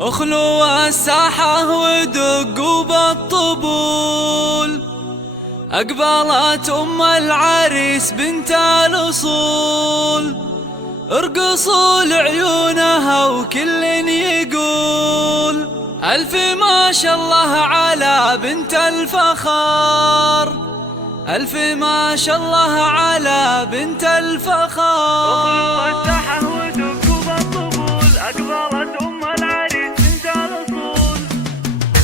اخلوا الساحة ودقوا بالطبول، أقبلت أم العريس بنت الأصول. ارقصوا لعيونها وكل يقول ألف ما شاء الله على بنت الفخار، ألف ما شاء الله على بنت الفخار. اخلوا الساحة ودقوا بالطبول، أقبلت أم العريس بنت الأصول.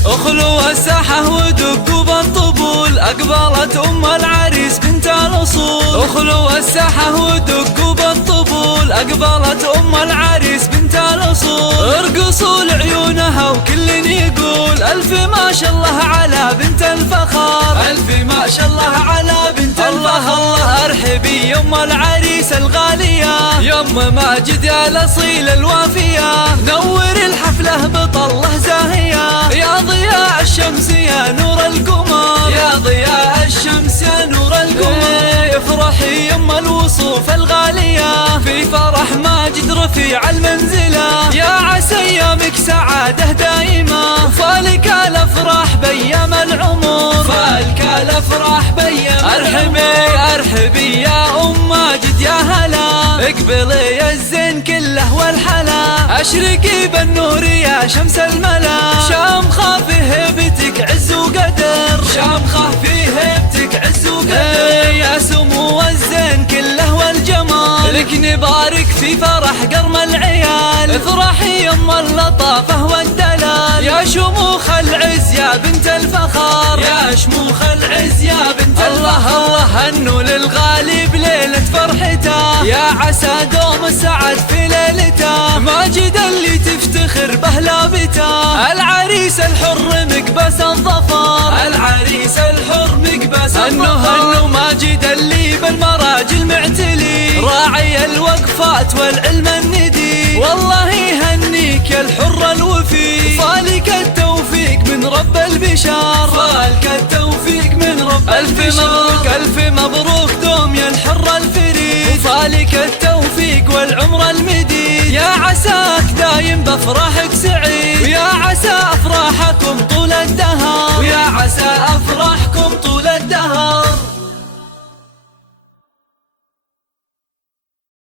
اخلوا الساحة ودقوا بالطبول، أقبلت أم العريس بنت الأصول. اخلوا الساحة ودقوا بالطبول، أقبلت أم العريس بنت الأصول. ارقصوا لعيونها وكل يقول ألف ما شاء الله على بنت الفخار، ألف ما شاء الله على بنت الفخار. الله ارحبي يم العريس الغالية، يم ماجد يا الأصيل الوافية. نور الحفلة بطله زاهية، يا ضياء الشمس يا نور القمر، يا ضياء الشمس يا نور القمر. افرحي يم الوصوف الغالية، في فرح ماجد رفيع المنزلة. يا عسى ايامك سعادة دائمة، فالك الافراح بيام العمر، فالك الافراح بيام. ارحبي يا ام ماجد يا هلا، اقبلي يا الزين كله والحلا. اشرقي بالنور يا شمس الملا، شامخة في هيبتك عز وقدر، شامخة في هيبتك عز وقدر. يا سمو الزين كله والجمال، لك نبارك في فرح قرم العيال. افرحي يم اللطافة والدلال، يا شموخ العز يا بنت الفخار، يا شموخ العز يا بنت الفخار. الله هنوا للغالي بليلة فرحته، يا عسى دوم السعد في ليلته. ماجد اللي تفتخر به لابته، العريس الحر مقبس الظفر، العريس الحر مقبس الظفر. هنوا ماجد اللي بالمراجل معتلي، راعي الوقفات والعلم الندي. والله يهنيك يا الحر الوفي، فالك التوفيق من رب البشار، فالك التوفيق من رب البشار. ألف مبروك ألف مبروك دوم يا الحر الفريد، وفالك التوفيق والعمر المديد. يا عساك دايم بافراحك سعيد، ويا عسى افراحكم طول الدهر، ويا عسى